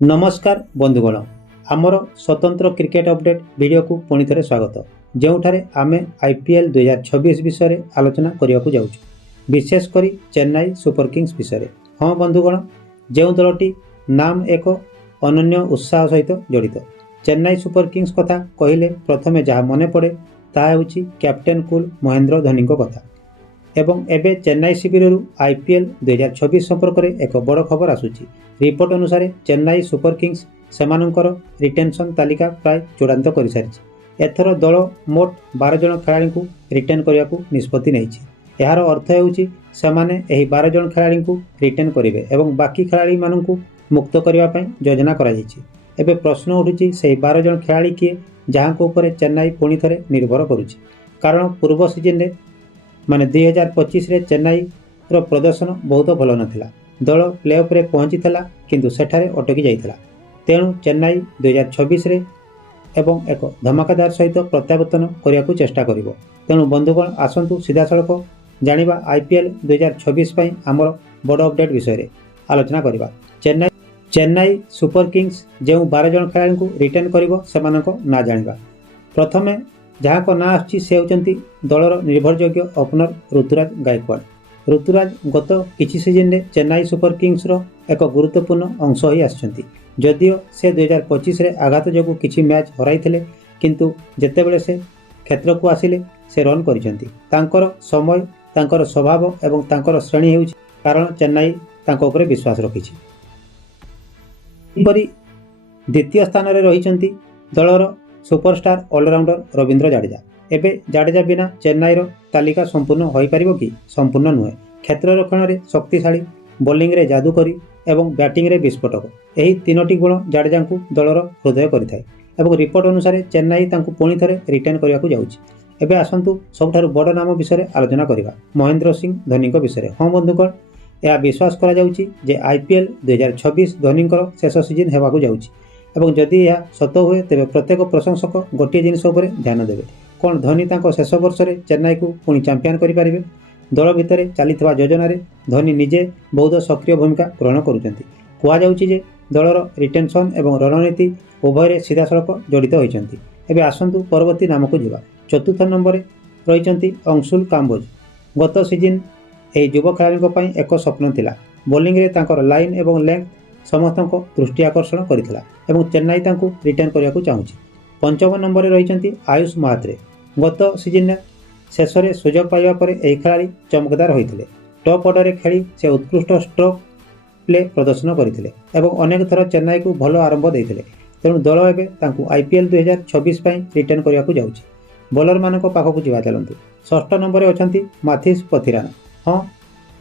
नमस्कार बंधुगण आमर स्वतंत्र क्रिकेट अपडेट वीडियो को पुणी थे स्वागत जोठारे आमे आईपीएल 2026 विषय में आलोचना करने को जाऊँ विशेषकर चेन्नई सुपर किंग्स विषय। हाँ बंधुगण जो दलटी नाम एक अनन्य उत्साह सहित जड़ित चेन्नई सुपर किंग्स कथा कहले प्रथमे जहाँ मन पड़े ता होची कैप्टेन कूल महेंद्र धोनी कथा एवं एबे चेन्नई शिविर आईपीएल 2026 संपर्क में एक बड़ खबर आसूची। रिपोर्ट अनुसार चेन्नई सुपर किंग्स सेमानंकर रिटेंशन तालिका प्राय चूड़ांत कर सारी एथर दल मोट 12 जन खेलाड़ी को रिटेन करने को निष्पत्ति नहीं। यार अर्थ होउची सेमाने एही 12 जन खेलाड़ी को रिटेन करेंगे एवं बाकी खेलाड़ी मानू मुक्त करने योजना कराଯାଇଛି। एबे प्रश्न उठुची से 12 जन खेलाड़ी किए जहाँ ऊपर चेन्नई पुणी थे निर्भर करुच्ची कारण पूर्व सीजन में माने 2025 रे चेन्नई रो प्रदर्शन बहुत भल नथिला। दल प्लेऑफ रे पहुंची थिला किंतु सेठारे अटकी जाइथिला। तेणु चेन्नई 2026 रे एवं एक धमाकेदार सहित प्रत्यावर्तन करिया को चेष्टा करिवो। तेणु बंधुगण आसंतु सीधा सड़क जानिबा आईपीएल 2026 पई हमर बड़ अपडेट विषय रे आलोचना करिबा। चेन्नई सुपर किंग्स जो 12 जन खेलाड़ी को रिटेन करिवो सेमानक ना जानिबा। प्रथमे जहाँ को ना आछि से होचंती दलर निर्भरयोग्य ओपनर ऋतुराज गायकवाड़। ऋतुराज गत किछि सीजन रे चेन्नई सुपर किंग्स रो एक गुरुत्वपूर्ण अंश होई आछंती। जदियो से 2025 रे आघात जोगु किछि मैच हराइथिले किंतु जेतेबेले से क्षेत्र को आसिले से रन करिसंती। तांकर समय तांकर स्वभाव एवं तांकर श्रेणी हेउछि कारण चेन्नई तांको ऊपर विश्वास रखिछि। इपरि द्वितीय स्थान रे रहिसंती दलर सुपरस्टार ऑलराउंडर रविंद्र जाडेजा। एबे जाडेजा बिना चेन्नई रो तालिका संपूर्ण होई परिबो कि संपूर्ण नुहे। क्षेत्र रक्षण रे शक्तिशाली बोलिंग रे जादूकरी एवं बैटिंग रे विस्फोटक एही तीनोटी गुण जाडेजा को दलर हृदय करिथाय एवं रिपोर्ट अनुसार चेन्नई तांको पुणी थरे रिटेन करिया को जाउछि। एबे आसंतु सबठारु बड़ नाम विषय आलोचना करिबा महेंद्र सिंह धोनी विषय। हाँ बंधुगण यह विश्वास करा जाउछि जे आईपीएल 2026 धोनी शेष सीजन हेबाकु जाउछि एवं जदि यह सत हुए तेरे प्रत्येक प्रशंसक गोटे जिनिस उपरे ध्यान देवे कौन धोनी तांको शेष वर्ष रे चेन्नई को पुणी चैंपियन करि पारिबे। दल भितर चलीथिबा योजना रे धोनी निजे बहुत सक्रिय भूमिका ग्रहण करुचंती। कुआ जाउछि जे दलर रिटेंशन एवं रणनीति उभय रे सीधा सड़क जड़ित होइचंती। एबे आसंतु परवर्ती नाम को जिबा। चतुर्थ नंबर रे रहिचंती अंशुल काम्बोज। गत सीजन एही युवा खेलाड़ी पई एक स्वप्न थिला। बोलिंग रे तांकर लाइन एवं लेंथ समस्त दृष्टि आकर्षण करथिला एवं चेन्नई तांको रिटेन करिया को चाहुछि। पंचम नंबर रे रहिचंती आयुष महात्रे। गत सीजन शेष में सुजोग पाइबा परे एही खेलाड़ी चमकदार होइथिले। टॉप ऑर्डर रे खेली से उत्कृष्ट स्ट्रोक प्ले प्रदर्शन करथिले एवं अनेक थर चेन्नई को भलो आरंभ देइथिले। तेणु दल एबे तांको आईपीएल 2026 पई रिटेन करिया को जाउछि। बॉलर मानक पाखकु जिबा चलंतु। षष्ठ नंबर रे अछंती माथिस पथिराना। हाँ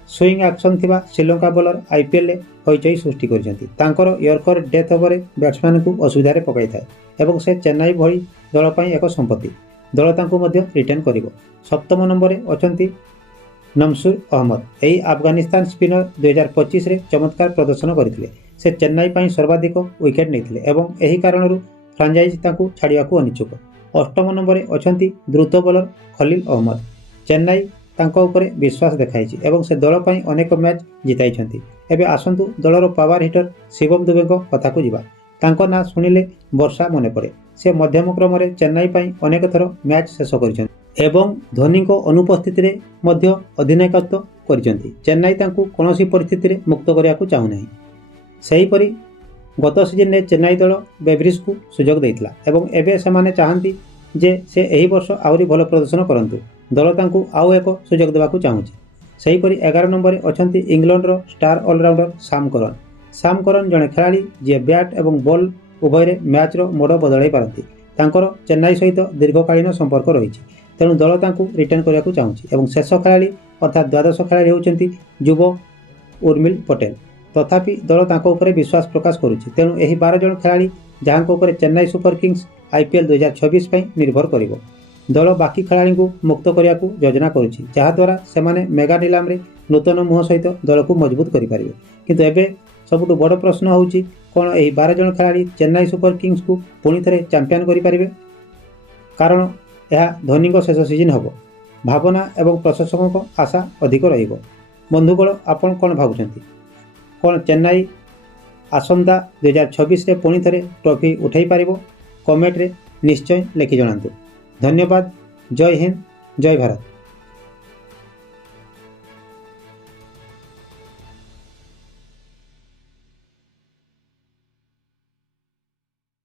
स्विंग एक्शन थिबा श्रीलंका बॉलर आईपीएल हईचई सृष्टि कर यर्कर डेथ ओवर बैट्समैन को असुविधा पकई थाए एवं से चेन्नई भली दल पर एक संपत्ति। दल तांको मध्य रिटेन करिवो। सप्तम नंबर रे अछंती नमसुर अहमद। यही अफगानिस्तान स्पिनर 2025 रे चमत्कार प्रदर्शन करथिले। से चेन्नई पर सर्वाधिक विकेट नहीं एवं यही कारण फ्रांचाइज तांको छाड़िया को अनिच्छुक। अष्टम नंबर रे अछंती द्रुत बॉलर खलील अहमद। चेन्नई तांको ऊपर विश्वास देखाई एवं से दल पर अनेक मैच जिताई। एबे आसंतु दलर पावर हिटर शिवम दुबे कथा को जिबा। तांको ना सुनिले वर्षा मन पड़े। से मध्यम क्रम रे चेन्नई पर अनेक थर मैच शेष कर एवं धोनी को अनुपस्थिति रे मध्य अधिनायकत्व करिसेंती। चेन्नई तांको कोनोसी परिस्थिति रे मुक्त करिया को चाहू नहीं। सही परी गत सीजन रे चेन्नई दल बेवरिज को सुजोग देइतला एवं एबे से माने चाहंती जे से एही वर्ष आउरी भलो प्रदर्शन करंतु। दल तांको आउ एक सुजोग देबाकू चाहूछि। सेहीपरि 11 नंबर रे अछंती इंग्लैंडर स्टार ऑलराउंडर साम करन। साम करन जने खेलाड़ी जे बैट एवं बॉल उभय रे मैच रो मोड़ बदलाई पारंती। तांकर चेन्नई सहित दीर्घकालीन संपर्क रहिछि। तेणु दल तांको रिटेन करियाकू चाहूछि एवं शेष खेलाड़ी अर्थात द्वादश खेलाड़ी होउचंती युव उर्मिल पटेल। तथापि दल तांको ऊपर विश्वास प्रकाश करुछि। तेणु एही 12 जन खेलाड़ी जहां ऊपर चेन्नई सुपर किंग्स आईपीएल 2026 पई निर्भर करिवो। दल बाकी खेलाड़ी को मुक्त करने को योजना करुच्ची जहाद्वारा सेमाने मेगा नीलाम रे नूतन मुह सहित दल को मजबूत करेंगे। किंतु एबे सबुठु बड़ प्रश्न होउची कौन यही 12 जन खेलाड़ी चेन्नई सुपर किंग्स को पुणी थे चैंपियन करें कारण यह धोनी शेष सीजन हम भावना एवं प्रशंसकों आशा अधिक रहिबो। बंधुगण आपण कौन भावुंट कौन चेन्नई ଆସନ୍ତା 2026ରେ ପୁଣି ଥରେ ଟ୍ରଫି ଉଠାଇ ପାରିବ? କମେଣ୍ଟରେ ନିଶ୍ଚୟ ଲେଖି ଜଣାନ୍ତୁ। ଧନ୍ୟବାଦ। ଜୟ ହିନ୍ଦ, ଜୟ ଭାରତ।